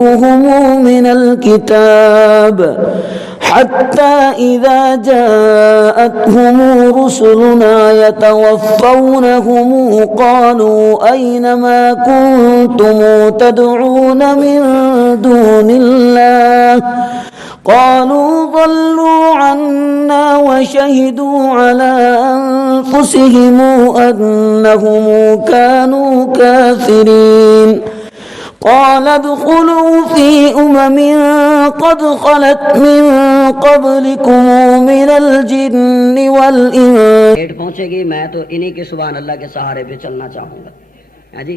هم من الكتاب حتى إذا جاءتهم رسلنا يتوفونهم قالوا أين ما كنتم تدعون من دون الله قالوا ضلوا عنا وشهدوا على أنفسهم أنهم كانوا كافرين قال ادخلوا في قد خلت من قبلكم من الجن والإنس. پہنچے گی میں تو انہی کے سبحان اللہ کے سہارے پہ چلنا چاہوں گا. ہاں جی.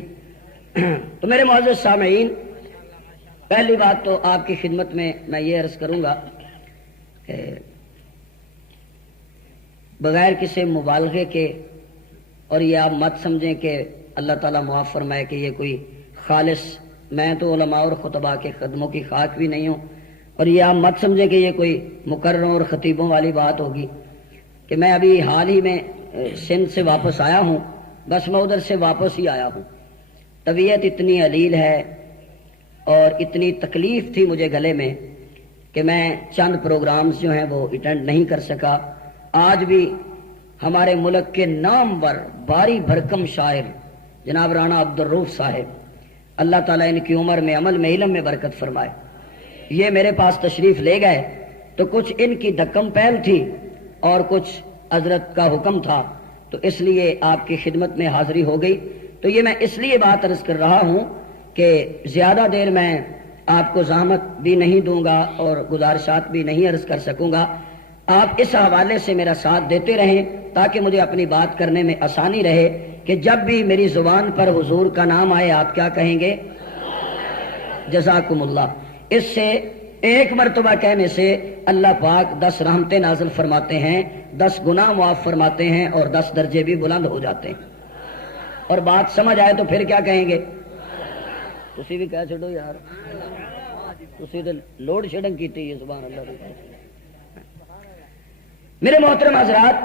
تو میرے معزز سامعین، پہلی بات تو آپ کی خدمت میں یہ عرض کروں گا کہ بغیر کسی مبالغے کے، اور یہ آپ مت سمجھیں کہ اللہ تعالیٰ معاف فرمائے کہ یہ کوئی خالص، میں تو علماء اور خطباء کے قدموں کی خاک بھی نہیں ہوں، اور یہ آپ مت سمجھیں کہ یہ کوئی مقرروں اور خطیبوں والی بات ہوگی کہ میں ابھی حال ہی میں سندھ سے واپس آیا ہوں. بس میں ادھر سے واپس ہی آیا ہوں. طبیعت اتنی علیل ہے اور اتنی تکلیف تھی مجھے گلے میں کہ میں چند پروگرامز جو ہیں وہ اٹینڈ نہیں کر سکا. آج بھی ہمارے ملک کے نامور باری بھرکم شاعر جناب رانا عبدالرؤف صاحب، اللہ تعالیٰ ان کی عمر میں، عمل میں، علم میں برکت فرمائے، یہ میرے پاس تشریف لے گئے تو کچھ ان کی دکم پہل تھی اور کچھ حضرت کا حکم تھا، تو اس لیے آپ کی خدمت میں حاضری ہو گئی. تو یہ میں اس لیے بات عرض کر رہا ہوں کہ زیادہ دیر میں آپ کو زحمت بھی نہیں دوں گا اور گزارشات بھی نہیں عرض کر سکوں گا. آپ اس حوالے سے میرا ساتھ دیتے رہیں تاکہ مجھے اپنی بات کرنے میں آسانی رہے کہ جب بھی میری زبان پر حضور کا نام آئے آپ کیا کہیں گے؟ جزاکم اللہ. اس سے ایک مرتبہ کہنے سے اللہ پاک 10 رحمتیں نازل فرماتے ہیں، 10 گناہ معاف فرماتے ہیں اور 10 درجے بھی بلند ہو جاتے ہیں. اور بات سمجھ آئے تو پھر کیا کہیں گے؟ تسی بھی کہہ چھڑو یار، تسی تو لوڈ شیڈنگ کی تھی. سبحان اللہ. میرے محترم حضرات،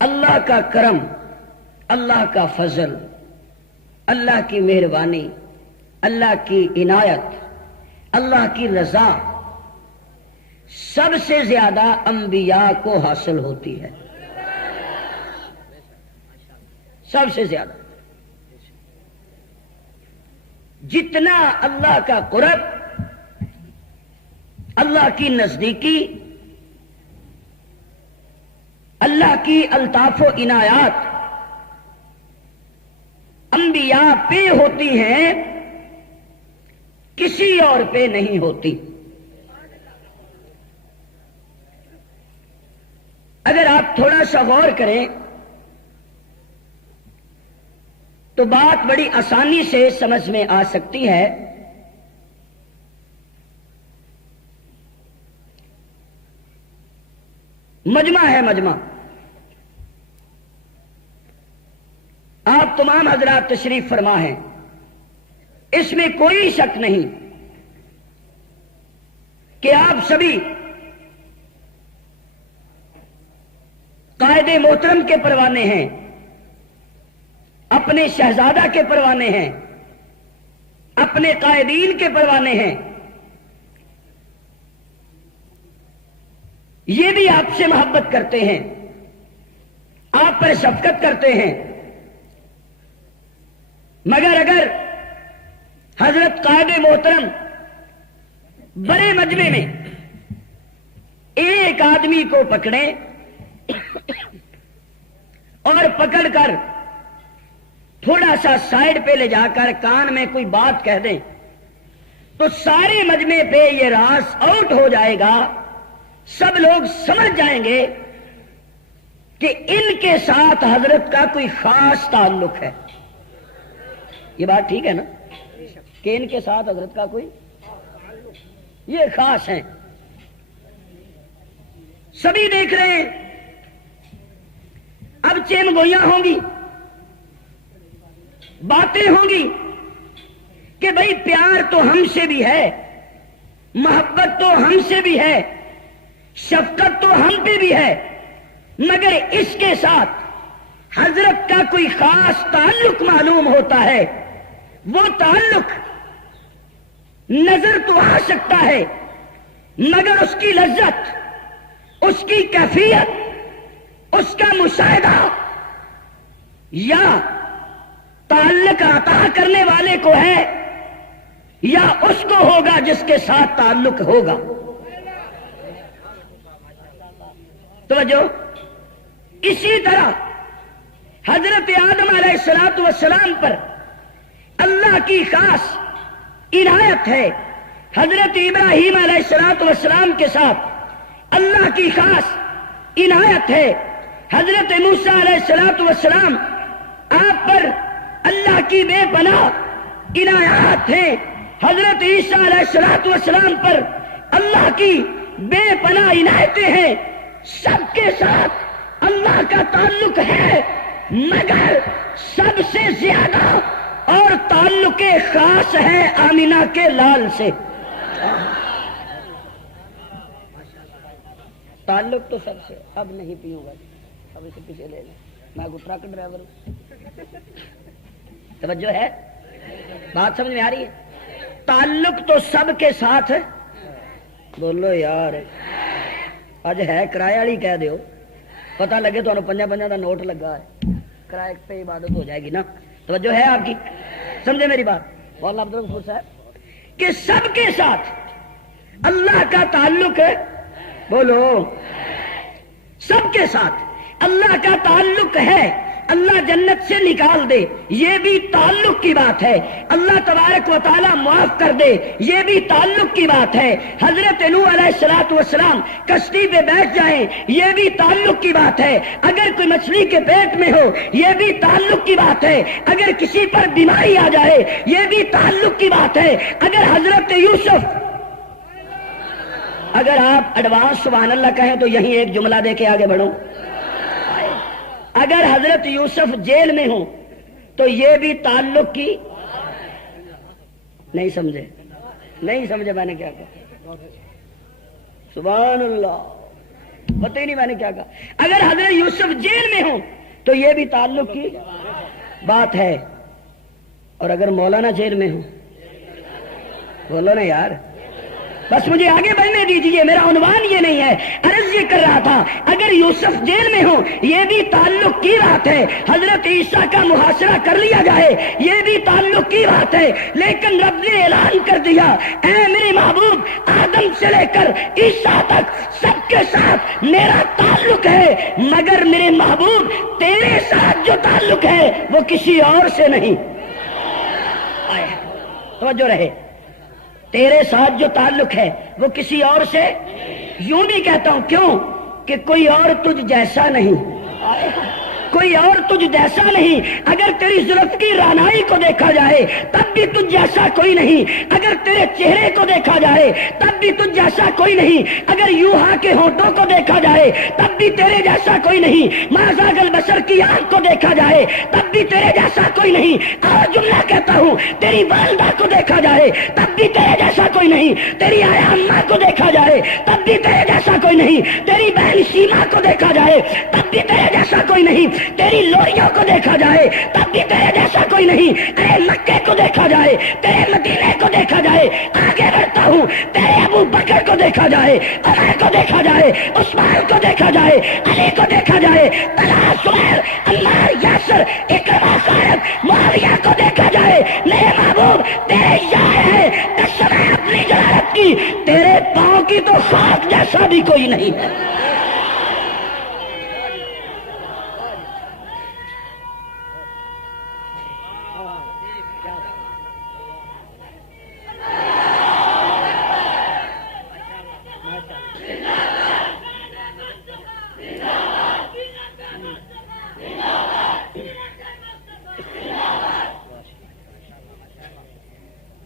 اللہ کا کرم، اللہ کا فضل، اللہ کی مہربانی، اللہ کی عنایت، اللہ کی رضا سب سے زیادہ انبیاء کو حاصل ہوتی ہے. سب سے زیادہ. جتنا اللہ کا قرب، اللہ کی نزدیکی، اللہ کی الطاف و عنایات انبیاء پہ ہوتی ہیں، کسی اور پہ نہیں ہوتی. اگر آپ تھوڑا سا غور کریں تو بات بڑی آسانی سے سمجھ میں آ سکتی ہے. مجمع ہے، مجمع. آپ تمام حضرات تشریف فرما ہیں، اس میں کوئی شک نہیں کہ آپ سبھی قائد محترم کے پروانے ہیں، اپنے شہزادہ کے پروانے ہیں، اپنے قائدین کے پروانے ہیں. یہ بھی آپ سے محبت کرتے ہیں، آپ پر شفقت کرتے ہیں. مگر اگر حضرت قائد محترم بڑے مجمع میں ایک آدمی کو پکڑیں اور پکڑ کر تھوڑا سا سائڈ پہ لے جا کر کان میں کوئی بات کہہ دیں تو سارے مجمع پہ یہ راز آؤٹ ہو جائے گا. سب لوگ سمجھ جائیں گے کہ ان کے ساتھ حضرت کا کوئی خاص تعلق ہے. یہ بات ٹھیک ہے نا کہ ان کے ساتھ حضرت کا کوئی یہ خاص ہے. سبھی دیکھ رہے ہیں. اب چین گوئیاں ہوں گی، باتیں ہوں گی کہ بھئی پیار تو ہم سے بھی ہے، محبت تو ہم سے بھی ہے، شفقت تو ہم پہ بھی ہے، مگر اس کے ساتھ حضرت کا کوئی خاص تعلق معلوم ہوتا ہے، وہ تعلق نظر تو آ سکتا ہے مگر اس کی لذت، اس کی کیفیت، اس کا مشاہدہ یا تعلق عطا کرنے والے کو ہے یا اس کو ہوگا جس کے ساتھ تعلق ہوگا۔ توجہ۔ اسی طرح حضرت آدم علیہ السلام پر اللہ کی خاص عنایت ہے، حضرت ابراہیم علیہ السلام کے ساتھ اللہ کی خاص عنایت ہے، حضرت موسیٰ علیہ السلام آپ پر اللہ کی بے پناہ عنایات ہیں، حضرت عیسیٰ علیہ السلام پر اللہ کی بے پناہ عنایتیں ہیں۔ سب کے ساتھ اللہ کا تعلق ہے مگر سب سے زیادہ اور تعلق خاص ہے آمینہ کے لال سے۔ تعلق تو سب سے، اب نہیں پیوں گا، اب اسے پیچھے لے لیں، میں کو ٹرک ڈرائیور ہوں۔ توجہ ہے، بات سمجھ میں آ رہی ہے؟ تعلق تو سب کے ساتھ ہے، بولو یار، اج ہے کرایہ والی کہہ دیو، پتہ لگے تو 50 کا نوٹ لگا ہے، کرایہ پہ عبادت ہو جائے گی نا۔ توجہ ہے آپ کی، سمجھے میری بات مولانا عبد الغفور صاحب، کہ سب کے ساتھ اللہ کا تعلق ہے، بولو سب کے ساتھ اللہ کا تعلق ہے۔ اللہ جنت سے نکال دے یہ بھی تعلق کی بات ہے، اللہ تبارک و تعالی معاف کر دے یہ بھی تعلق کی بات ہے، حضرت نوح علیہ السلام کشتی پہ بیٹھ جائیں یہ بھی تعلق کی بات ہے، اگر کوئی مچھلی کے پیٹ میں ہو یہ بھی تعلق کی بات ہے، اگر کسی پر بیماری آ جائے یہ بھی تعلق کی بات ہے، اگر حضرت یوسف، اگر آپ ایڈوانس سبحان اللہ کہیں تو یہیں ایک جملہ دے کے آگے بڑھو، اگر حضرت یوسف جیل میں ہوں تو یہ بھی تعلق کی، نہیں سمجھے، نہیں سمجھے میں نے کیا کہا، سبحان اللہ، پتہ ہی نہیں میں نے کیا کہا، اگر حضرت یوسف جیل میں ہوں تو یہ بھی تعلق کی بات ہے، اور اگر مولانا جیل میں ہوں، بولو نا یار، بس مجھے آگے بڑھنے دیجئے، میرا عنوان یہ نہیں ہے، عرض یہ کر رہا تھا اگر یوسف جیل میں ہوں یہ بھی تعلق کی بات ہے، حضرت عیسیٰ کا محاصرہ کر لیا جائے یہ بھی تعلق کی بات ہے، لیکن رب نے اعلان کر دیا اے میرے محبوب آدم سے لے کر عیسیٰ تک سب کے ساتھ میرا تعلق ہے، مگر میرے محبوب تیرے ساتھ جو تعلق ہے وہ کسی اور سے نہیں، توجہ رہے، تیرے ساتھ جو تعلق ہے وہ کسی اور سے، یوں بھی کہتا ہوں کیوں کہ کوئی اور تجھ جیسا نہیں، کوئی اور تجھ جیسا نہیں، اگر تیری زلف کی رعنائی کو دیکھا جائے تب بھی تجھ جیسا کوئی نہیں، اگر تیرے چہرے کو دیکھا جائے تب بھی تجھ جیسا کوئی نہیں، اگر یوحا کے ہونٹوں کو دیکھا جائے تب بھی تیرے جیسا کوئی نہیں، ما زاغ البصر کی آنکھ کو دیکھا جائے تب بھی تیرے جیسا کوئی نہیں، اور جملہ کہتا ہوں تیری والدہ کو دیکھا جائے تب بھی تیرے جیسا کوئی نہیں، تیری آیا اماں کو دیکھا جائے تب بھی تیرے جیسا کوئی نہیں، تیری بہن سیما کو دیکھا جائے تب بھی تیرے جیسا کوئی نہیں، تیری لوریوں کو دیکھا جائے تب بھی تیرے جیسا کوئی نہیں، تیرے مکے کو دیکھا جائے تیرے مدینے کو دیکھا جائے، آگے بڑھتا ہوں، تیرے ابو بکر کو دیکھا جائے، عمر کو دیکھا جائے، عثمان کو دیکھا جائے، علی کو دیکھا جائے، طلحہ، زبیر، عمار، یاسر، اکرمہ، خالد، معاویہ کو دیکھا جائے، میرے محبوب تیرے یار ہے، قسم ہے اپنی جلالت کی تیرے پاؤں کی تو خاک جیسا بھی کوئی نہیں ہے۔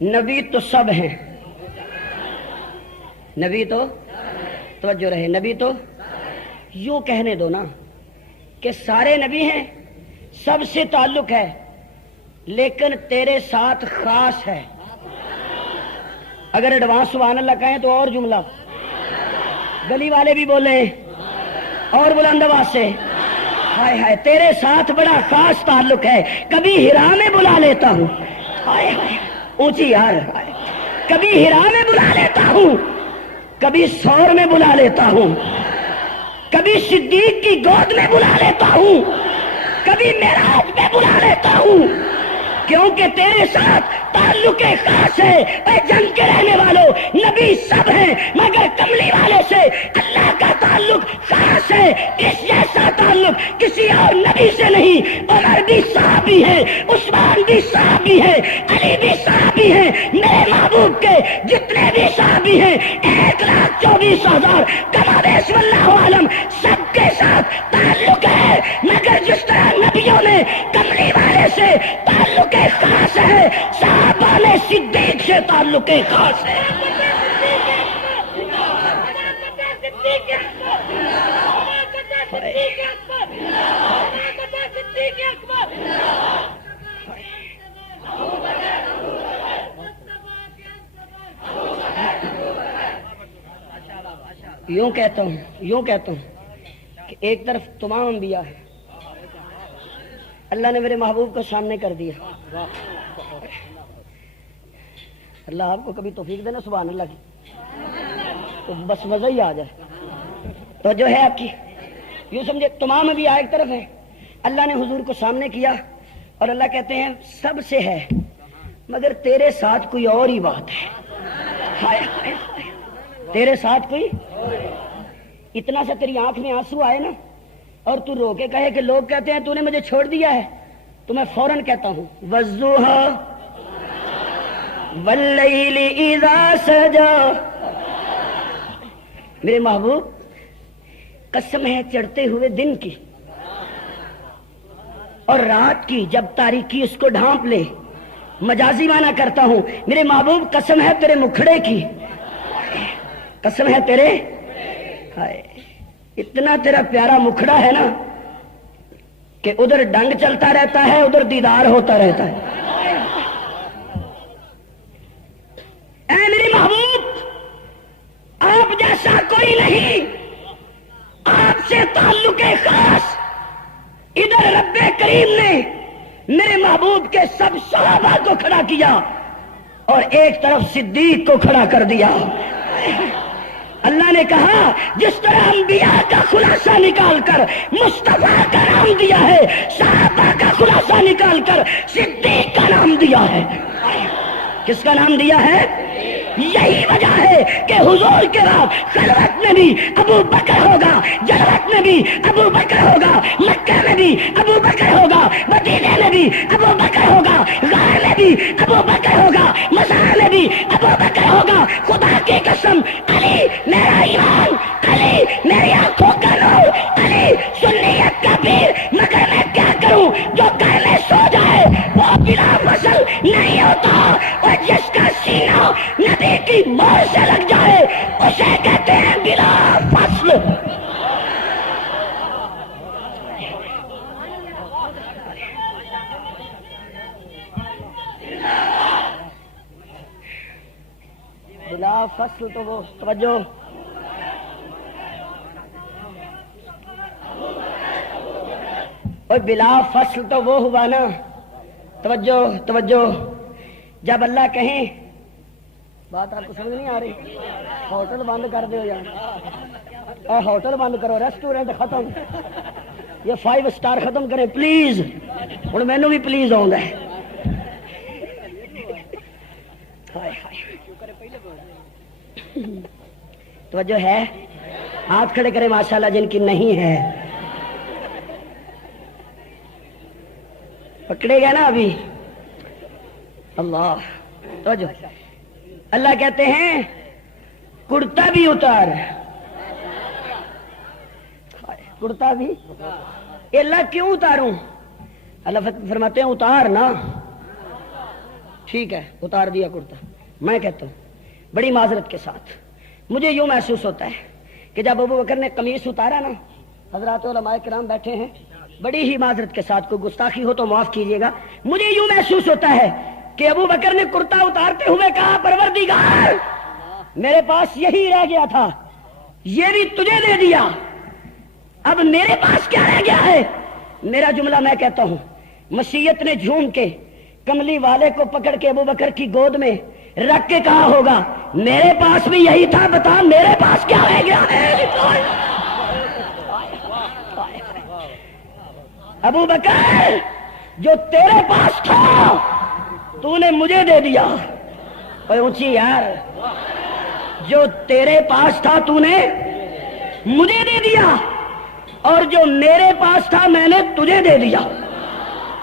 نبی تو سب ہیں، نبی تو توجہ رہے، نبی تو یوں کہنے دو نا کہ سارے نبی ہیں، سب سے تعلق ہے، لیکن تیرے ساتھ خاص ہے، اگر ایڈوانس سبحان اللہ کہیں تو اور جملہ، گلی والے بھی بولیں اور بلند آواز سے، ہائے ہائے تیرے ساتھ بڑا خاص تعلق ہے، کبھی ہرا میں بلا لیتا ہوں، ہائے ہائے اونچی یار، کبھی ہرا میں بلا لیتا ہوں، کبھی سور میں بلا لیتا ہوں، کبھی صدیق کی گود میں بلا لیتا ہوں، کبھی معراج میں بلا لیتا ہوں، کیونکہ تیرے ساتھ تعلق خاص ہے۔ اے جنگ کے رہنے والوں، نبی سب ہیں مگر کملی والے سے اللہ کا تعلق خاص ہے۔ اس جیسا تعلق کسی اور نبی سے نہیں۔ عمر بھی صحابی ہے، عثمان بھی صحابی ہے، علی بھی صحابی ہے، میرے محبوب کے جتنے بھی صحابی ہیں 1,24,000 کما بیش واللہ عالم سب کے ساتھ تعلق ہے، مگر جس طرح نبیوں میں کملی والے سے تعلق خاص ہے، صحابہ میں صدیق سے تعلق خاص ہے۔ یوں کہتا ہوں کہ ایک طرف تمام انبیاء ہے، اللہ نے میرے محبوب کو سامنے کر دیا۔ اللہ آپ کو کبھی توفیق دینا سبحان اللہ کی، تو بس مزہ ہی آ جائے۔ تو جو ہے آپ کی یوں سمجھے تمام انبیاء ایک طرف ہے، اللہ نے حضور کو سامنے کیا اور اللہ کہتے ہیں سب سے ہے مگر تیرے ساتھ کوئی اور ہی بات ہے۔ ہائے ہائے تیرے ساتھ کوئی، اتنا سا تیری آنکھ میں آنسو آئے نا اور تو رو کے کہے کہ لوگ کہتے ہیں تو نے مجھے چھوڑ دیا ہے، تو میں فوراً کہتا ہوں والضحیٰ واللیل اذا سجا، میرے محبوب قسم ہے چڑھتے ہوئے دن کی اور رات کی جب تاریکی اس کو ڈھانپ لے، مجازی معنی کرتا ہوں میرے محبوب قسم ہے تیرے مکھڑے کی، قسم ہے تیرے، ہائے اتنا تیرا پیارا مکھڑا ہے نا کہ ادھر ڈنگ چلتا رہتا ہے ادھر دیدار ہوتا رہتا ہے۔ اے میری محبوب آپ جیسا کوئی نہیں، آپ سے تعلق خاص ادھر رب کریم نے میرے محبوب کے سب صحابہ کو کھڑا کیا اور ایک طرف صدیق کو کھڑا کر دیا۔ اللہ نے کہا جس طرح انبیاء کا خلاصہ نکال کر مصطفیٰ کا نام دیا ہے، صحابہ کا خلاصہ نکال کر صدیق کا نام دیا ہے۔ کس کا نام دیا ہے؟ یہی وجہ ہے کہ حضور کے بعد خلوت میں بھی ابو بکر ہوگا، جلوت میں بھی ابو بکر ہوگا، مکہ میں بھی ابو بکر ہوگا، مدینے میں بھی ابو بکر ہوگا، غار میں بھی ابو بکر ہوگا، مزار میں بھی ابو بکر ہوگا۔ خدا کی قسم علی میرا ایمان، علی میری آنکھوں کا نور، علی سنیت کا پیر، مگر میں کیا کروں جو گھر میں سو جائے وہ بلا فصل نہیں ہوتا، اور جس کا سینہ نبی کی مہر سے لگ جائے اسے کہتے ہیں بلا فصل۔ بلا فصل تو وہ توجہ اور بلا فصل تو وہ ہوا نا، توجہ توجہ، جب اللہ کہیں بات آپ کو سمجھ نہیں آ رہی، ہوٹل بند کر دو یار، ہوٹل بند کرو، ریسٹورینٹ ختم، یہ 5 سٹار ختم کریں پلیز، ہوں مینو بھی پلیز آؤں ہے۔ توجہ ہے، ہاتھ کھڑے کریں ماشاءاللہ جن کی نہیں ہے، پکڑے گا نا ابھی اللہ۔ توجہ، اللہ کہتے ہیں کرتا بھی اتار، کرتا بھی، اللہ کیوں اتاروں؟ اللہ فرماتے ہیں اتار نا، ٹھیک ہے اتار دیا کرتا۔ میں کہتا ہوں بڑی معذرت کے ساتھ مجھے یوں محسوس ہوتا ہے کہ جب ابو بکر نے قمیص اتارا نا، حضرات علماء کرام بیٹھے ہیں، بڑی ہی معذرت کے ساتھ، کوئی گستاخی ہو تو معاف کیجیے گا، مجھے یوں محسوس ہوتا ہے کہ ابو بکر نے کرتا اتارتے ہوئے کہا پروردگار میرے پاس یہی رہ گیا تھا، یہ بھی تجھے دے دیا، اب میرے پاس کیا رہ گیا ہے؟ میرا جملہ میں کہتا ہوں، مشیت نے جھوم کے کملی والے کو پکڑ کے ابو بکر کی گود میں رکھ کے کہا ہوگا میرے پاس بھی یہی تھا، بتا میرے پاس کیا رہ گیا ہے؟ ابو بکر جو تیرے پاس تھا تو نے مجھے دے دیا. اوے اونچی یار، جو تیرے پاس تھا تو نے مجھے دے دیا، اور جو میرے پاس تھا میں نے تجھے دے دیا.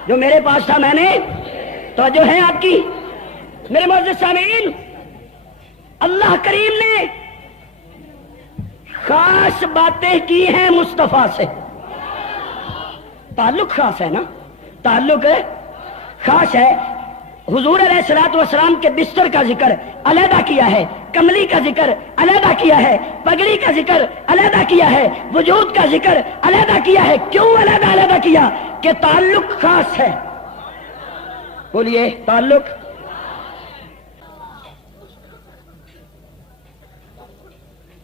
جو میرے پاس تھا میں نے، توجہ ہے آپ کی میرے معزز سامعین، اللہ کریم نے خاص باتیں کی ہیں مصطفیٰ سے. تعلق خاص ہے نا، تعلق خاص ہے. حضور علیہ الصلوۃ والسلام کے بستر کا ذکر علیحدہ کیا ہے، کملی کا ذکر علیحدہ کیا ہے، پگڑی کا ذکر علیحدہ کیا ہے، وجود کا ذکر علیحدہ کیا ہے. کیوں علیحدہ کیا؟ کہ تعلق خاص ہے. بولیے تعلق.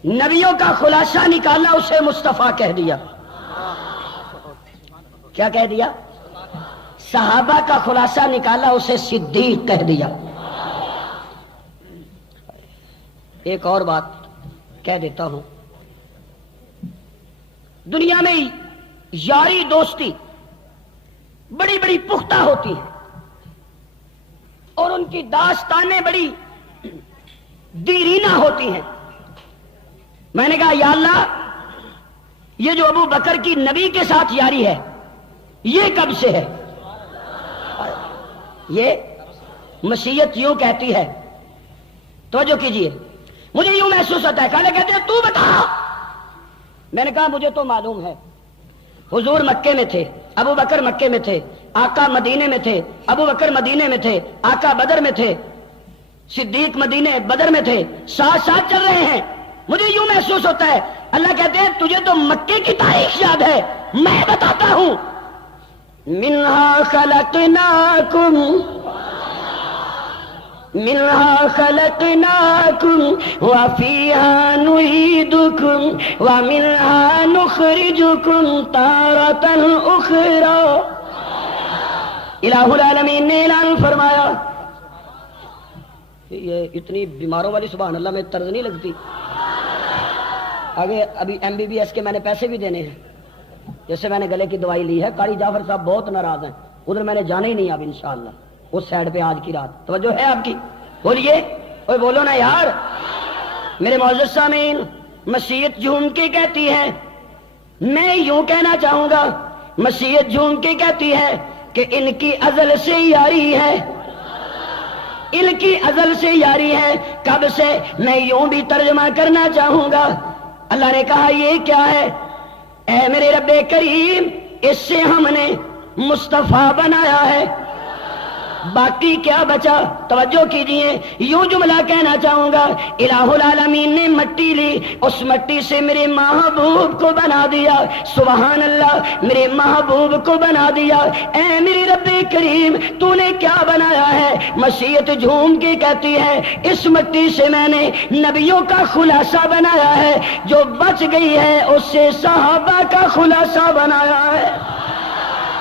نبیوں کا خلاصہ نکالا، اسے مصطفیٰ کہہ دیا. کیا کہہ دیا؟ صحابہ کا خلاصہ نکالا، اسے صدیق کہہ دیا. ایک اور بات کہہ دیتا ہوں، دنیا میں یاری دوستی بڑی بڑی پختہ ہوتی ہیں اور ان کی داستانیں بڑی دیرینہ ہوتی ہیں. میں نے کہا یا اللہ، یہ جو ابو بکر کی نبی کے ساتھ یاری ہے یہ کب سے ہے؟ یہ مشیت یوں کہتی ہے. توجہ کیجئے، مجھے یوں محسوس ہوتا ہے، کہتے ہیں تو بتا. میں نے کہا مجھے تو معلوم ہے، حضور مکے میں تھے، ابو بکر مکے میں تھے، آقا مدینے میں تھے، ابو بکر مدینے میں تھے، آقا بدر میں تھے، صدیق مدینے بدر میں تھے، ساتھ ساتھ چل رہے ہیں. مجھے یوں محسوس ہوتا ہے اللہ کہتے ہیں تجھے تو مکے کی تاریخ یاد ہے، میں بتاتا ہوں. منہا خلقناکم وفیہا نعیدکم ومنہا نخرجکم تارۃ اخری. الہ العالمین نے اعلان فرمایا. یہ اتنی بیماروں والی سبحان اللہ میں طرز نہیں لگتی. آگے ابھی MBBS کے میں نے پیسے بھی دینے ہیں، جیسے میں نے گلے کی دوائی لی ہے. قاری جعفر صاحب بہت ناراض ہیں، ادھر میں نے جانا ہی نہیں اب انشاءاللہ اس سائڈ پہ آج کی رات. توجہ ہے آپ کی؟ بولیے، اوے بولو نا یار. میرے معزز سامعین، مشیت جھوم کے کہتی ہے، میں یوں کہنا چاہوں گا، مشیت جھوم کے کہتی ہے کہ ان کی ازل سے یاری ہے، ان کی ازل سے یاری ہے. کب سے؟ میں یوں بھی ترجمہ کرنا چاہوں گا. اللہ نے کہا یہ کیا ہے؟ اے میرے رب کریم، اس سے ہم نے مصطفیٰ بنایا ہے، باقی کیا بچا؟ توجہ کیجئے، یوں جملہ کہنا چاہوں گا، الہ العالمین نے مٹی لی، اس مٹی سے میرے محبوب کو بنا دیا. سبحان اللہ، میرے محبوب کو بنا دیا. اے میرے رب کریم، تو نے کیا بنایا ہے؟ مشیت جھوم کے کہتی ہے اس مٹی سے میں نے نبیوں کا خلاصہ بنایا ہے، جو بچ گئی ہے اس سے صحابہ کا خلاصہ بنایا ہے.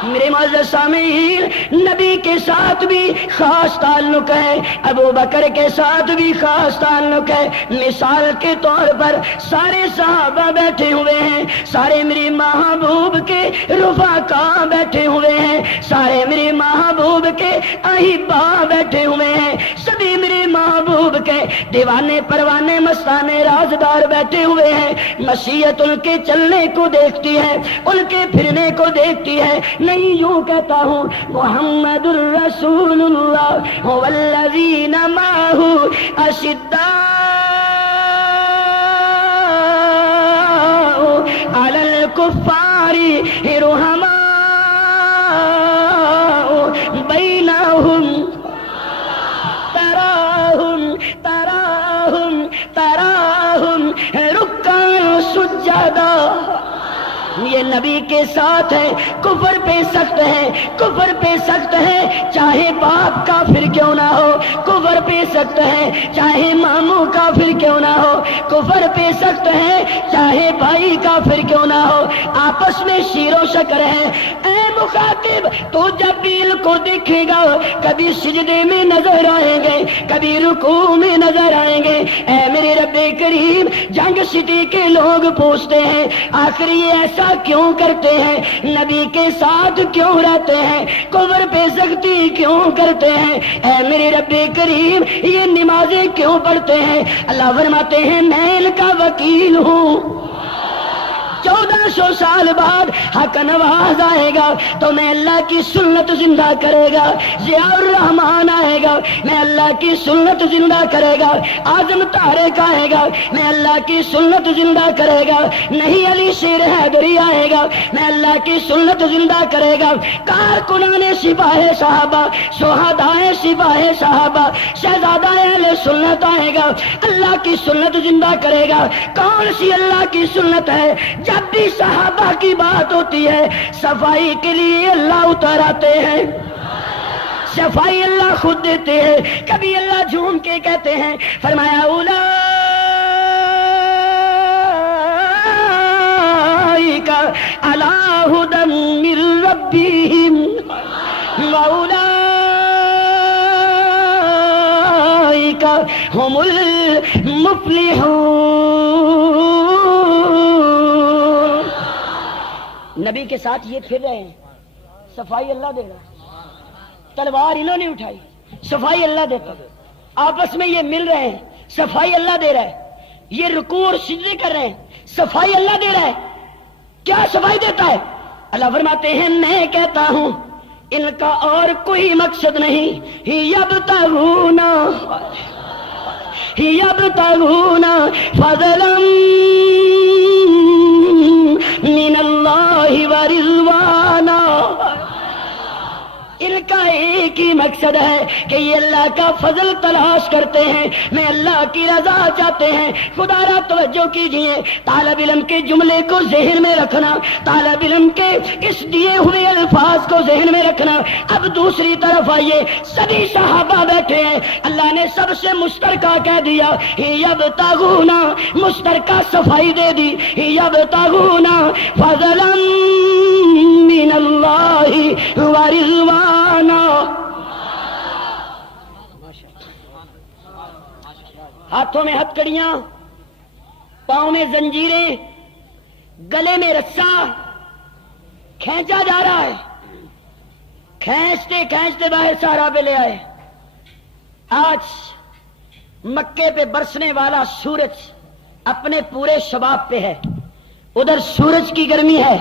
میرے معزز سامعین، نبی کے ساتھ بھی خاص تعلق ہے، ابو بکر کے ساتھ بھی خاص تعلق ہے. مثال کے طور پر سارے صحابہ بیٹھے ہوئے ہیں، سارے میرے محبوب کے رفقا بیٹھے ہوئے ہیں، سارے میرے محبوب کے احبا بیٹھے ہوئے ہیں، سبھی میرے محبوب کے دیوانے پروانے مستانے رازدار بیٹھے ہوئے ہیں. مشیت ان کے چلنے کو دیکھتی ہے، ان کے پھرنے کو دیکھتی ہے. نہیں یوں کہتا ہوں محمد الرسول اللہ والذین معہ اشداء علی الکفار رحماء بینہم تراہم رکعا سجدا. یہ نبی کے ساتھ ہے، کفر پہ سخت ہے، کفر پہ سخت ہے چاہے باپ کافر کیوں نہ ہو، کفر پہ سخت ہے چاہے ماموں کافر کیوں نہ ہو، کفر پہ سخت ہے چاہے بھائی کافر کیوں نہ ہو. آپس میں شیر و شکر ہے. اے مخاطب تو جب بھی ان کو دیکھے گا کبھی سجدے میں نظر آئیں گے کبھی رکوع میں نظر آئیں گے۔ اے میرے رب کریم، جنگ سٹی کے لوگ پوچھتے ہیں آخر یہ ایسا کیوں کرتے ہیں، نبی کے ساتھ کیوں رہتے ہیں، قبر پہ سختی کیوں کرتے ہیں، اے میرے رب کریم یہ نمازیں کیوں پڑھتے ہیں؟ اللہ فرماتے ہیں میں ان کا وکیل ہوں۔ 1400 سال بعد حق نواز آئے گا تو میں اللہ کی سنت زندہ کرے گا، ضیاء الرحمان آئے گا میں اللہ کی سنت زندہ کرے گا، اعظم طارق آئے گا میں اللہ کی سنت زندہ کرے گا، نہیں علی شیر حیدری آئے گا میں اللہ کی سنت زندہ کرے گا، کارکنان سپاہ صحابہ، شہدائے سپاہ صحابہ، شہزادہ اہل سنت آئے گا، اللہ کی سنت زندہ کرے گا۔ کون سی اللہ کی سنت ہے؟ جب بھی صحابہ کی بات ہوتی ہے صفائی کے لیے اللہ اتر آتے ہیں، صفائی اللہ خود دیتے ہیں، کبھی اللہ جھوم کے کہتے ہیں، فرمایا اولئک علی ھدی من ربہم واولئک ھم المفلحون۔ نبی کے ساتھ یہ پھر رہے ہیں، صفائی اللہ دے رہا ہے، تلوار انہوں نے اٹھائی، صفائی اللہ دیتا ہے، آپس میں یہ مل رہے ہیں، صفائی اللہ دے رہا ہے، یہ رکوع اور سجدے کر رہے ہیں، صفائی اللہ دے رہا ہے۔ کیا صفائی دیتا ہے؟ اللہ فرماتے ہیں میں کہتا ہوں ان کا اور کوئی مقصد نہیں، یبتغون فضلا من اللہ ورضوانا، ان کا ایک ہی مقصد ہے کہ یہ اللہ کا فضل تلاش کرتے ہیں، میں اللہ کی رضا چاہتے ہیں۔ خدا را توجہ کیجئے، طالب علم کے جملے کو ذہن میں رکھنا، طالب علم کے اس دیے ہوئے الفاظ کو ذہن میں رکھنا۔ اب دوسری طرف آئیے، سبھی صحابہ بیٹھے ہیں، اللہ نے سب سے مشترکہ کہہ دیا، یبتغون، مشترکہ صفائی دے دی، یبتغون فضلا من اللہ ورضوانا۔ ہاتھوں میں ہتھ کڑیاں، پاؤں میں زنجیریں، گلے میں رسا کھینچا جا رہا ہے، کھینچتے کھینچتے باہر صحرا پہ لے آئے۔ آج مکے پہ برسنے والا سورج اپنے پورے شباب پہ ہے، ادھر سورج کی گرمی ہے،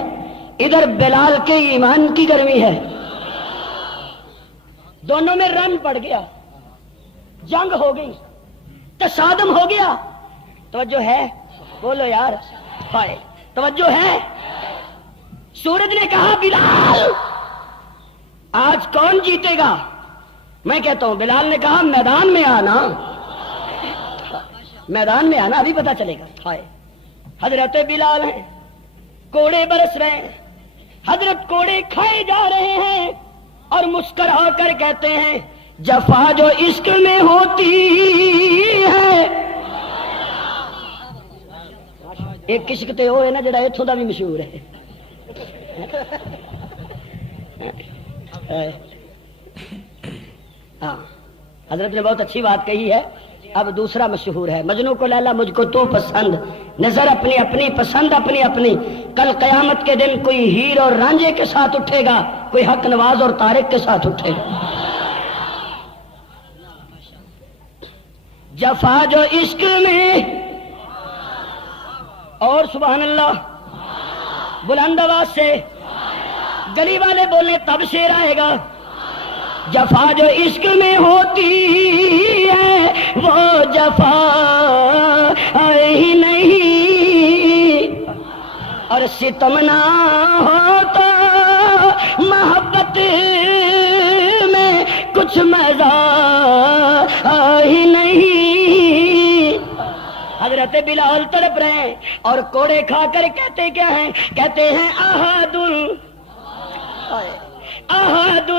ادھر بلال کے ایمان کی گرمی ہے، دونوں میں رن پڑ گیا، جنگ ہو گئی، تصادم ہو گیا۔ توجہ ہے؟ بولو یار، ہائے توجہ ہے؟ سورج نے کہا بلال آج کون جیتے گا؟ میں کہتا ہوں بلال نے کہا میدان میں آنا، میدان میں آنا، ابھی پتا چلے گا۔ ہائے حضرت بلال ہیں، کوڑے برس رہے ہیں، حضرت کوڑے کھائے جا رہے ہیں اور مسکرا کر کہتے ہیں جفا جو عشق میں ہوتی ہے۔ ایک کشکتے ہوئے نا جڑا اتوں کا بھی مشہور ہے، ہاں حضرت نے بہت اچھی بات کہی ہے۔ اب دوسرا مشہور ہے، مجنوں کو لیلا مجھ کو تو پسند، نظر اپنی اپنی، پسند اپنی اپنی، کل قیامت کے دن کوئی ہیر اور رانجھے کے ساتھ اٹھے گا، کوئی حق نواز اور طارق کے ساتھ اٹھے گا۔ جفا جو عشق میں، اور سبحان اللہ بلند آواز سے گلی والے بولے تب شیر آئے گا۔ جفا جو عشق میں ہوتی ہے وہ جفا ہی نہیں، اور ستم نہ ہوتا محبت میں کچھ مزہ ہی نہیں۔ حضرت بلال تڑپ رہے ہیں اور کوڑے کھا کر کہتے کیا ہیں؟ کہتے ہیں احد احد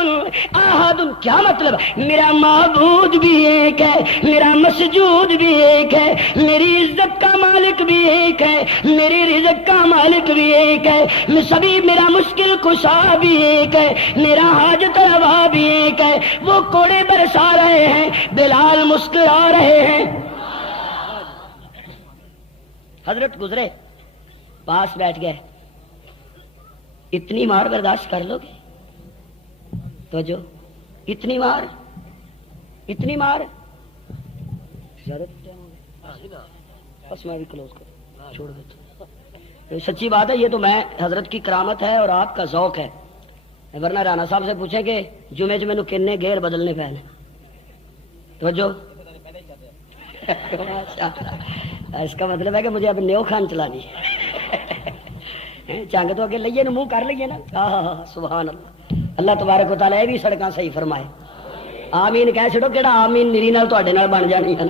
احد کیا مطلب؟ میرا معبود بھی ایک ہے، میرا مسجود بھی ایک ہے، میری عزت کا مالک بھی ایک ہے، میری رزق کا مالک بھی ایک ہے، سبھی میرا مشکل کشا بھی ایک ہے، میرا حاجت روا بھی ایک ہے۔ وہ کوڑے برسا رہے ہیں، بلال مسکرا رہے ہیں۔ حضرت گزرے، پاس بیٹھ گئے۔ اتنی مار برداشت کر لو گے؟ توجہ، اتنی مار، اتنی مار بس میں بھی کلوز کر چھوڑ دیتا۔ سچی بات ہے، یہ تو میں حضرت کی کرامت ہے اور آپ کا ذوق ہے، ورنہ رانا صاحب سے پوچھیں کہ جمعے چ مینوں کنے گیئر بدلنے پے نے۔ توجہ، اس کا مطلب ہے کہ مجھے اب نیو خان چلانی ہے۔ چنگ تو اگے لئیے منہ کر لیے نا۔ سبحان اللہ، اللہ تبارک و تعالی بھی سڑکاں صحیح فرمائے۔ آمین کہہ چھڑو، کہڑا آمین میری نال تواڈے نال بن جانی ہے۔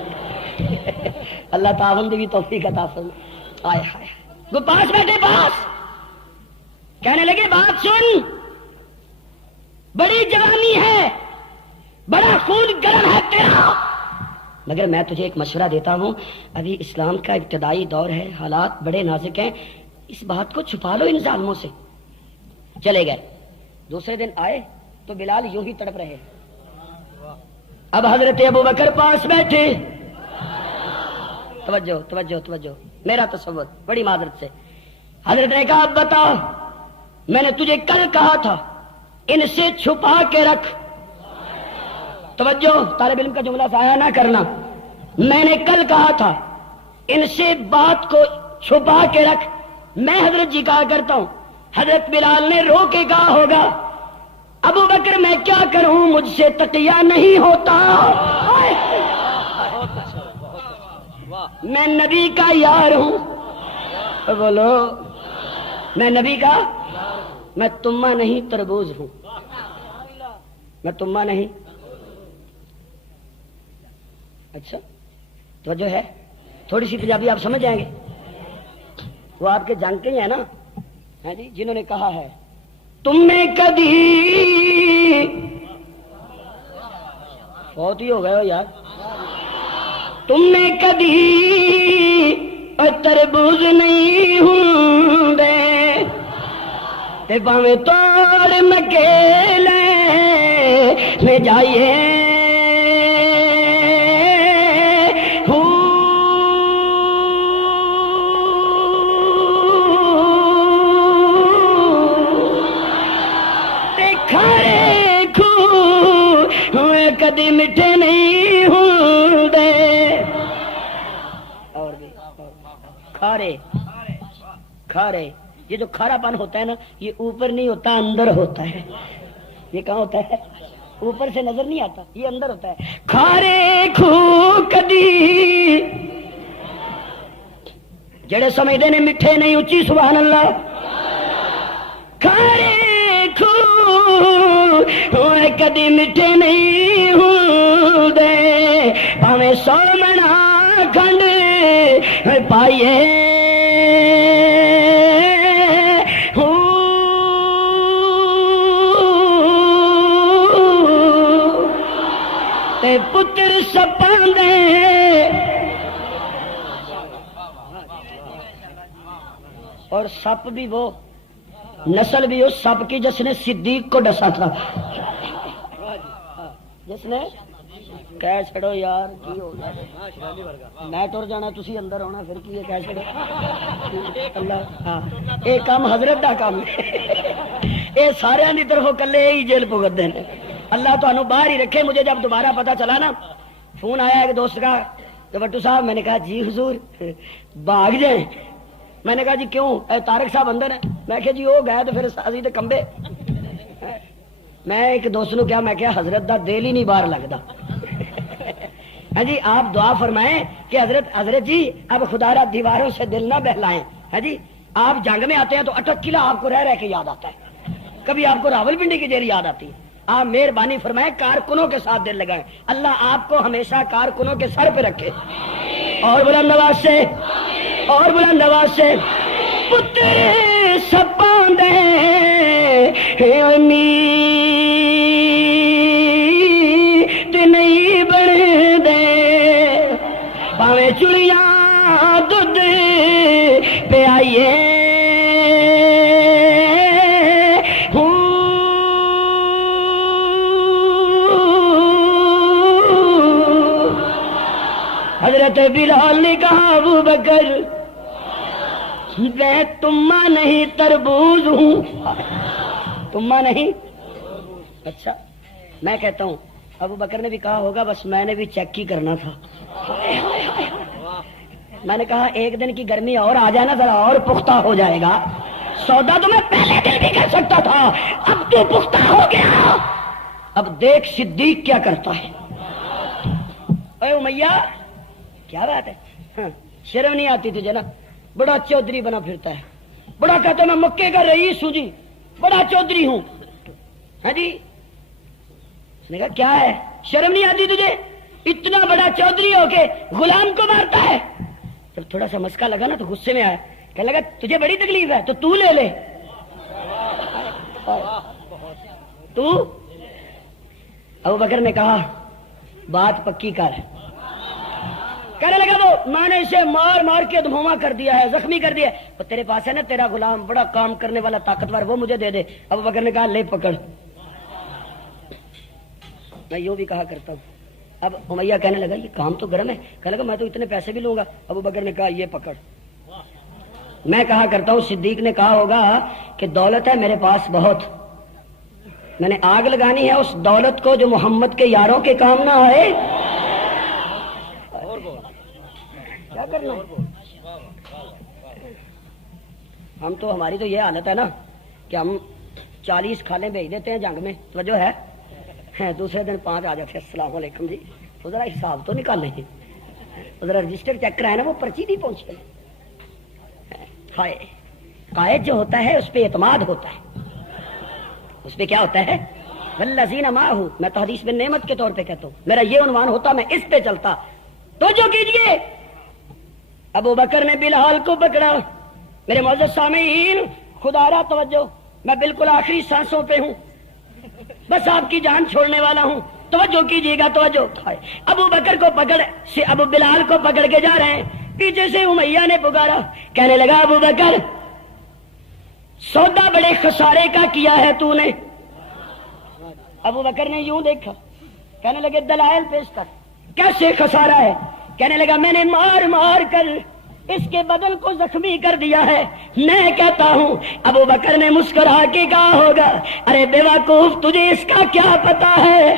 اللہ تعاون دی بھی توفیق عطا فرمائے۔ آئے ہائے، وہ پاس بیٹھے، پاس کہنے لگے بات سن، بڑی جوانی ہے، بڑا خون گرم ہے تیرا، مگر میں تجھے ایک مشورہ دیتا ہوں، ابھی اسلام کا ابتدائی دور ہے، حالات بڑے نازک ہیں، اس بات کو چھپا لو ان ظالموں سے۔ چلے گئے۔ دوسرے دن آئے تو بلال یوں ہی تڑپ رہے۔ اب حضرت ابوبکر پاس بیٹھے۔ توجہ توجہ توجہ، میرا تصور بڑی معذرت سے۔ حضرت نے کہا اب بتا، میں نے تجھے کل کہا تھا ان سے چھپا کے رکھ۔ توجہ، طالب علم کا جملہ ضائع نہ کرنا۔ میں نے کل کہا تھا ان سے بات کو چھپا کے رکھ۔ میں حضرت جی کہا کرتا ہوں، حضرت بلال نے رو کے کہا ہوگا ابو بکر میں کیا کروں، مجھ سے تقیہ نہیں ہوتا، میں نبی کا یار ہوں۔ بولو، میں نبی کا، میں تمہ نہیں تربوز ہوں، میں تمہ نہیں۔ اچھا توجہ ہے، تھوڑی سی پنجابی آپ سمجھ جائیں گے۔ وہ آپ کے جانتے ہیں نا، ہاں جی، جنہوں نے کہا ہے تم نے کبھی، بہت ہی ہو گئے ہو یار، تم نے کبھی تربوز نہیں ہوں دے باویں توڑ مکیلے میں جائیے کدی میٹھے نہیں ہوں دے، اور بھی کھارے کھارے۔ یہ جو کھارا پن ہوتا ہے نا، یہ اوپر نہیں ہوتا، اندر ہوتا ہے۔ یہ کہاں ہوتا ہے؟ اوپر سے نظر نہیں آتا، یہ اندر ہوتا ہے۔ کھارے کھو کدی جڑے سمجھتے نے میٹھے نہیں، اچھی سبحان اللہ۔ کھارے کھو کدی میٹھے نہیں ہوں دے، پاویں سو منا کھنڈ پائیے تے پتر سپاں دے۔ اور سپ بھی وہ نسل بھی اس سب کی جس نے صدیق کو ڈسا تھا، جس نے کہہ چھڑو یار کی ہو گیا، میں ٹر جانا تسی اندر ہونا، پھر کی ہے کہہ چھڑو اللہ۔ ہاں، یہ کام حضرت دا کام ہے، یہ سارے دی طرف کلے ہی جیل بھگت دے۔ اللہ تانوں باہر ہی رکھے۔ مجھے جب دوبارہ پتا چلا نا، فون آیا ایک دوست کا کہ بٹو صاحب، میں نے کہا جی حضور بھاگ جائیں۔ میں نے کہا جی کیوں؟ طارق صاحب اندر ہیں۔ میں کہا جی وہ گئے تو پھر اسی تے کمبے۔ میں ایک دوست نو کیا، میں کہا حضرت دا دل ہی نہیں باہر لگتا۔ ہاں جی، آپ دعا فرمائیں کہ حضرت جی اب خدا را دیواروں سے دل نہ بہلائیں۔ ہاں جی، آپ جنگ میں آتے ہیں تو اٹک قلعہ آپ کو رہ رہ کے یاد آتا ہے، کبھی آپ کو راول پنڈی کی جیل یاد آتی ہے۔ آپ مہربانی فرمائیں، کارکنوں کے ساتھ دل لگائیں۔ اللہ آپ کو ہمیشہ کارکنوں کے سر پہ رکھے۔ اور بلند آواز سے، اور بلند آواز سے، پتر سپاں دے امید نہیں بن دے پاویں چڑیاں دودھ پہ آئیے حضرت بلال نے کہا ابو بکر میں تما نہیں تربوز ہوں. تما نہیں؟ اچھا میں کہتا ہوں ابو بکر نے بھی کہا ہوگا بس میں نے بھی چیک ہی کرنا تھا. میں نے کہا ایک دن کی گرمی اور آ جائے نا ذرا اور پختہ ہو جائے گا. سودا تو میں پہلے دن بھی کر سکتا تھا اب تو پختہ ہو گیا. اب دیکھ صدیق کیا کرتا ہے. اے امیہ کیا بات ہے شرم نہیں آتی تجھے نا. بڑا چودھری بنا پھرتا ہے بڑا کہتا میں مکے کا رئیس ہوں جی بڑا چودھری ہوں. ہاں جی اس نے کہا کیا ہے شرم نہیں آتی تجھے اتنا بڑا چودھری ہو کے غلام کو مارتا ہے. جب تھوڑا سا مسکا لگا نا تو غصے میں آیا کہنے لگا تجھے بڑی تکلیف ہے تو لے لے تو. ابو بکر نے کہا بات پکی کر. کہنے لگا وہ میں نے اسے مار مار کے دھواں کر دیا ہے زخمی کر دیا ہے. وہ تیرے پاس ہے نا تیرا غلام بڑا کام کرنے والا طاقتور وہ مجھے دے دے. ابو بکر نے کہا لے پکڑ. میں یوں بھی کہا کرتا ہوں. اب امیہ کہنے لگا یہ کام تو گرم ہے. کہنے لگا میں تو اتنے پیسے بھی لوں گا. ابو بکر نے کہا یہ پکڑ. میں کہا کرتا ہوں صدیق نے کہا ہوگا کہ دولت ہے میرے پاس بہت میں نے آگ لگانی ہے اس دولت کو جو محمد کے یاروں کے کام نہ آئے. کیا کرنا ہم تو ہماری تو یہ حالت ہے نا کہ ہم 40 کھالیں بھیج دیتے ہیں جنگ میں توجہ ہے دوسرے دن 5 آ جاتے ہیں السلام علیکم جی. تو ذرا حساب تو نکالنے ذرا رجسٹر چیک کرائے نا وہ پرچی نہیں پہنچے. قائد جو ہوتا ہے اس پہ اعتماد ہوتا ہے اس پہ کیا ہوتا ہے والذین معہ. میں تو حدیث بن نعمت کے طور پہ کہتا ہوں میرا یہ عنوان ہوتا میں اس پہ چلتا. تو جو کیجئے ابو بکر نے بلال کو پکڑا. میرے معزز سامعین خدا را توجہ میں بالکل آخری سانسوں پہ ہوں بس آپ کی جان چھوڑنے والا ہوں. توجہ کیجیے گا توجہ. ابو بکر کو پکڑ سے ابو بلال کو پکڑ کے جا رہے ہیں. پیچھے سے امیہ نے پکارا کہنے لگا ابو بکر سودا بڑے خسارے کا کیا ہے تو نے. ابو بکر نے یوں دیکھا کہنے لگے دلائل پیش کر کیسے خسارہ ہے. کہنے لگا میں نے مار مار کر اس کے بدن کو زخمی کر دیا ہے. میں کہتا ہوں ابو بکر نے مسکرا کے کہا ہوگا ارے بے وقوف تجھے اس کا کیا پتا ہے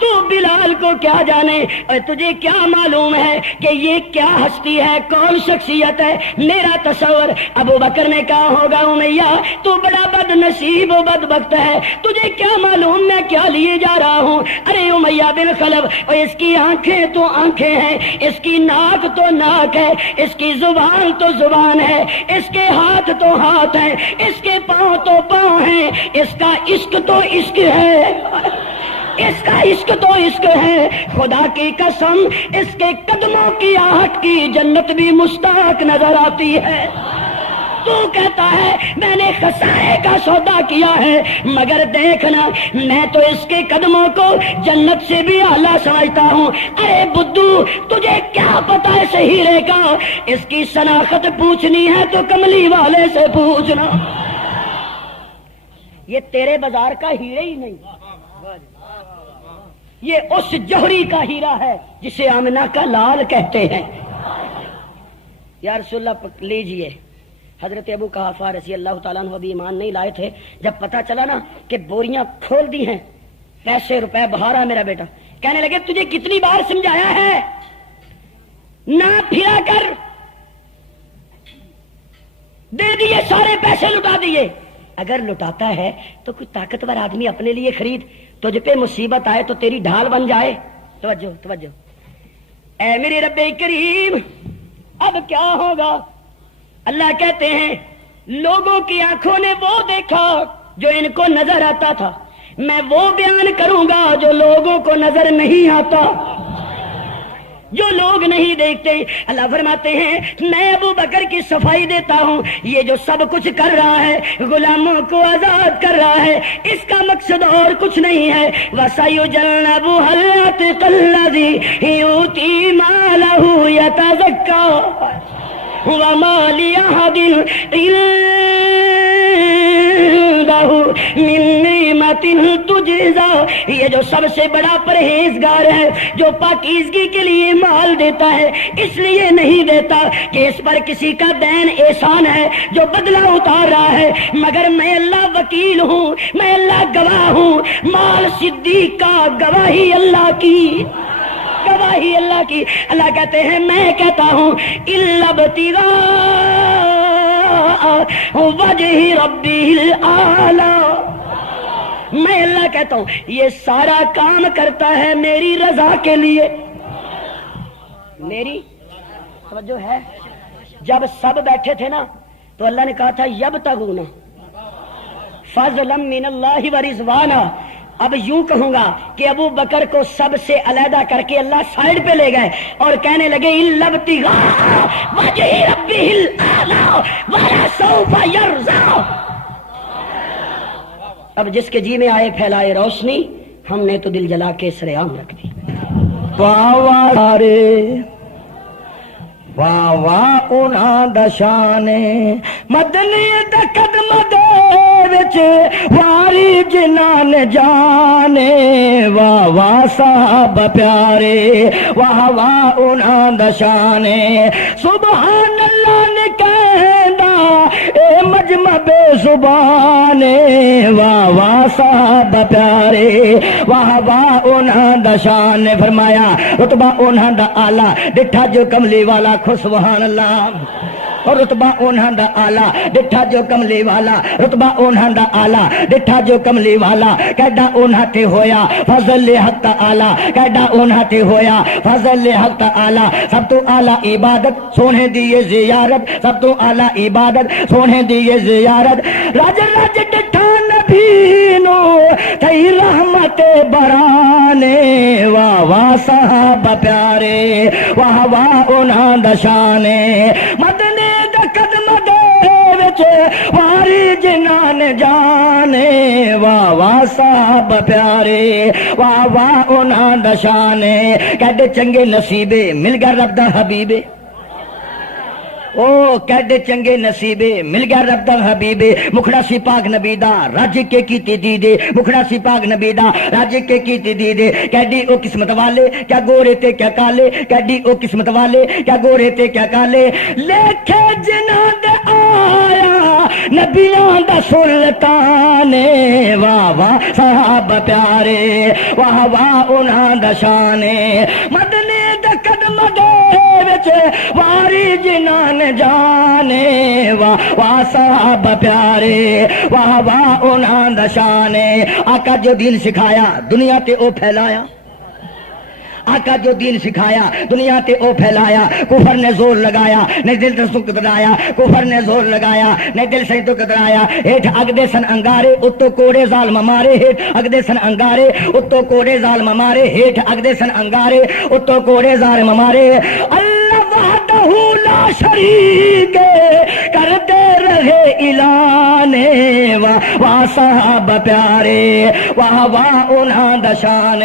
تو بلال کو کیا جانے اور تجھے کیا معلوم ہے کہ یہ کیا ہستی ہے کون شخصیت ہے. میرا تصور ابو بکر نے کہا ہوگا امیہ تو بڑا بد نصیب و بدبخت ہے تجھے کیا معلوم میں کیا لیے جا رہا ہوں. ارے امیہ بن خلف اور اس کی آنکھیں تو آنکھیں ہیں اس کی ناک تو ناک ہے اس کی زبان تو زبان ہے اس کے ہاتھ تو ہاتھ ہیں اس کے پاؤں تو پاؤں ہیں اس کا عشق تو عشق ہے اس کا عشق تو عشق ہے. خدا کی قسم اس کے قدموں کی آہٹ کی جنت بھی مشتاق نظر آتی ہے. تو کہتا ہے میں نے خسارے کا سودا کیا ہے مگر دیکھنا میں تو اس کے قدموں کو جنت سے بھی اعلیٰ سمجھتا ہوں. ارے بدھو تجھے کیا پتا ہے اس ہیرے کا اس کی شناخت پوچھنی ہے تو کملی والے سے پوچھنا. یہ تیرے بازار کا ہیرے ہی نہیں یہ اس جوہری کا ہیرا ہے جسے آمنہ کا لال کہتے ہیں. یا رسول اللہ لیجئے. حضرت ابو قحافہ رضی اللہ تعالیٰ عنہ ابھی ایمان نہیں لائے تھے. جب پتہ چلا نا کہ بوریاں کھول دی ہیں پیسے روپے بہارا میرا بیٹا کہنے لگے تجھے کتنی بار سمجھایا ہے نہ پھرا کر دے دیے سارے پیسے لٹا دیے. اگر لٹاتا ہے تو کوئی طاقتور آدمی اپنے لیے خرید تجھ پہ مصیبت آئے تو تیری ڈھال بن جائے. توجہ توجہ اے میرے رب کریم اب کیا ہوگا. اللہ کہتے ہیں لوگوں کی آنکھوں نے وہ دیکھا جو ان کو نظر آتا تھا میں وہ بیان کروں گا جو لوگوں کو نظر نہیں آتا. جو لوگ نہیں دیکھتے. اللہ فرماتے ہیں میں ابو بکر کی صفائی دیتا ہوں. یہ جو سب کچھ کر رہا ہے غلاموں کو آزاد کر رہا ہے اس کا مقصد اور کچھ نہیں ہے. وَسَيُجَنَّبُهَا الْأَتْقَى الَّذِي يُؤْتِي مَالَهُ يَتَزَكَّى وَمَا لِأَحَدٍ عِندَهُ مِن نِّعْمَةٍ تُجْزَىٰ. یہ جو سب سے بڑا پرہیزگار ہے جو پاکیزگی کے لیے مال دیتا ہے اس لیے نہیں دیتا کہ اس پر کسی کا دین احسان ہے جو بدلہ اتار رہا ہے، مگر میں اللہ وکیل ہوں، میں اللہ گواہ ہوں. مال صدیق کا، گواہی اللہ کی، گواہی اللہ کی. اللہ کہتے ہیں میں کہتا ہوں اِلَّا ابْتِغَاءَ وَجْهِ رَبِّهِ الْأَعْلَىٰ. میں اللہ کہتا ہوں یہ سارا کام کرتا ہے میری رضا کے لیے. میری توجہ ہے. جب سب بیٹھے تھے نا تو اللہ نے کہا تھا یبتغون فضلا من اللہ ورضوانا. اب یوں کہوں گا کہ ابو بکر کو سب سے علیحدہ کر کے اللہ سائڈ پہ لے گئے اور کہنے لگے اِلَّا ابْتِغَاءَ وَجْهِ رَبِّهِ الْأَعْلَىٰ وَلَسَوْفَ يَرْضَىٰ. اب جس کے جی میں آئے پھیلائے روشنی، ہم نے تو دل جلا کے سر عام رکھ دی. واہ واہ رے واہ واہ انہاں دا شان مدنی دا قدم دے وچ واری جنان جانے. واہ واہ صحابہ پیارے واہ واہ انہاں دا شان سبحان اللہ نے کہندا اے مجمع بے زبان. واہ واہ صحابہ پیارے واہ واہ انہاں دا شان. فرمایا رتبہ انہاں دا اعلیٰ ڈٹھا جو کملی والا خو سبحان اللہ. اور رتبہ انہاں دا آلہ ڈٹھا جو کملی والا، رتبہ انہاں دا آلہ ڈٹھا جو کملی والا. کیڈا انہاں تے ہویا فضل حق تعالی، کیڈا انہاں تے ہویا فضل حق تعالی. سب تو اعلی عبادت سونے دی زیارت، سب تو اعلی عبادت سونے دی زیارت. رج رج ڈٹھا نبی نو تھی رحمت برانے. واہ واہ صحابہ پیارے واہ واہ انہاں دا شان مدنی دا قدم دے وچ واری جنان جانے. واہ واہ صحابہ پیارے واہ واہ انہاں دا شان. کیڈے چنگے نصیبے مل گیا رب دا حبیبے. او کیڈے چنگے نصیبے مل گیا رب دا حبیبے. مکھڑا سی پاک نبی دا رج کے کیتی دیدے، مکھڑا سی پاک نبی دا رج کے کیتی دیدے. کیڈی او قسمت والے کیا گورے تے کیا کالے، کیڈی او قسمت والے کیا گورے تے کیا کالے. لکھے جنہاں دے آیا نبیاں دا سلطان. واہ واہ صحابہ پیارے واہ واہ انہاں دا شان مدنی دا قدم دے وچ واری جنان جانے. واہ واہ صحابہ پیارے واہ واہ انہاں دا شان. آقا جو دین سکھایا دنیا تے او پھیلایا، آقا جو دین سکھایا دنیا تے او پھیلایا. کفر نے زور لگایا نہیں دل سے کترایا، کفر نے زور لگایا نہیں دل سے تو کترایا. ہیٹھ اگدے سن انگارے اتو کوڑے ظالم مارے، ہیٹھ اگدے سن انگارے اتو کوڑے ظالم مارے، ہیٹھ اگدے سن انگارے اتو کوڑے ظالم مارے. اللہ وحدہ لا شریک کرتے رہے اعلان. واہ واہ صحابہ پیارے واہ واہ انہاں دا شان.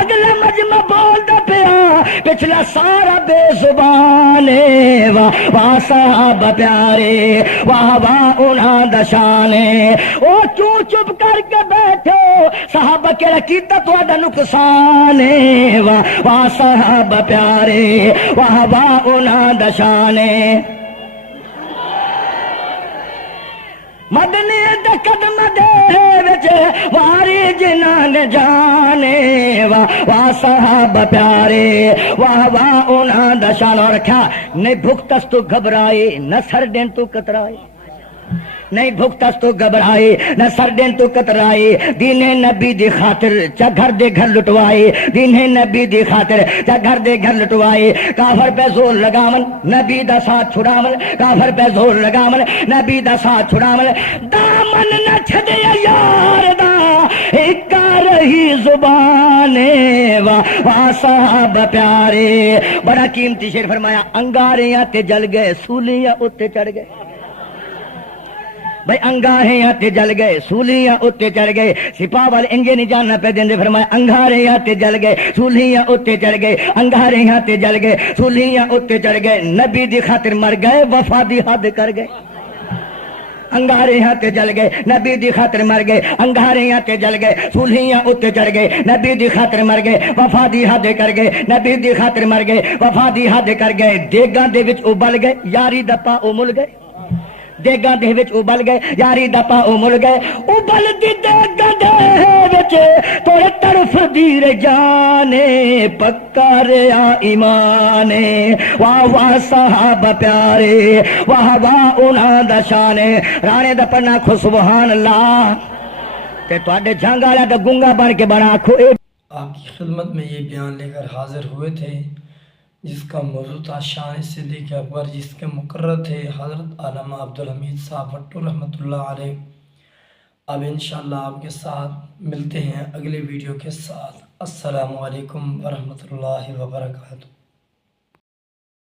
اگلا مجمع بولدا پیا پچھلا سارا بے زبان. واہ واہ صحابہ پیارے واہ واہ انہاں دا شان. او کیوں چپ کر کے بیٹھو صحابہ کیڑا کیتا تہاڈا نقصان. واہ واہ صحابہ پیارے واہ واہ انہاں دا شان. مدنی دا قدم دے وچ واری جنان جانے. واہ واہ صحابہ پیارے واہ واہ انہاں دا شان. اور رکھا نہیں بھوک تس تو گھبرائے نہ سر ڈین تو کترائے، نہیں بھوکتس تو گھبرائے نہ سردین تو کترائے دین نبی دی خاطر چا گھر دے گھر لٹوائے دین نبی دی خاطر چا گھر دے گھر لٹوائے کافر پہ زور لگاون نبی دا ساتھ چھڑاون کافر پہ زور لگاون نبی دا ساتھ چھڑاون دامن نہ چھڈے یار دا ایک رہی زبانے واہ صاحب پیارے بڑا قیمتی شعر فرمایا انگاریاں تے جل گئے سولیاں اتے چڑھ گئے بھائی انگاریاں تے جل گئے سولیاں اتے چڑھ گئے سپاہ والے انجے نہیں جاننا پہ دیندے فرمایا انگاریاں تے جل گئے سولیاں اتے چڑھ گئے انگاریاں تے جل گئے سولیاں اتے چڑھ گئے نبی دی خاطر مر گئے وفا دی حد کر گئے انگارے ہاتھ جل گئے نبی دی خاطر مر گئے انگارے ہاتھ جل گئے سولیاں اتے چڑھ گئے نبی دی خاطر مر گئے وفا دی حد کر گئے نبی دی خاطر مر گئے وفا دی حد کر گئے دیگاں دے وچ ابل گئے یاری دپا او مل گئے دیگاں دے وچ ابل گئے یاری دپا او مل گئے ابل دی دیگاں دے وچ توڑ طرف دی جانے پکا ریا ایمان واہ واہ صحابہ پیارے واہ واہ انہاں دا شان رانے دا پڑھنا کھو سبحان اللہ تے تواڈے جھنگ والا دا گنگا بن کے بنا کھو آپ کی خدمت میں یہ بیان لے کر حاضر ہوئے تھے جس کا موضوع تھا شان صدیق اکبر جس کے مقرر تھے حضرت علامہ عبدالحمید صاحب بھٹو رحمۃ اللہ علیہ۔ اب انشاءاللہ آپ کے ساتھ ملتے ہیں اگلے ویڈیو کے ساتھ۔ السلام علیکم ورحمۃ اللہ وبرکاتہ۔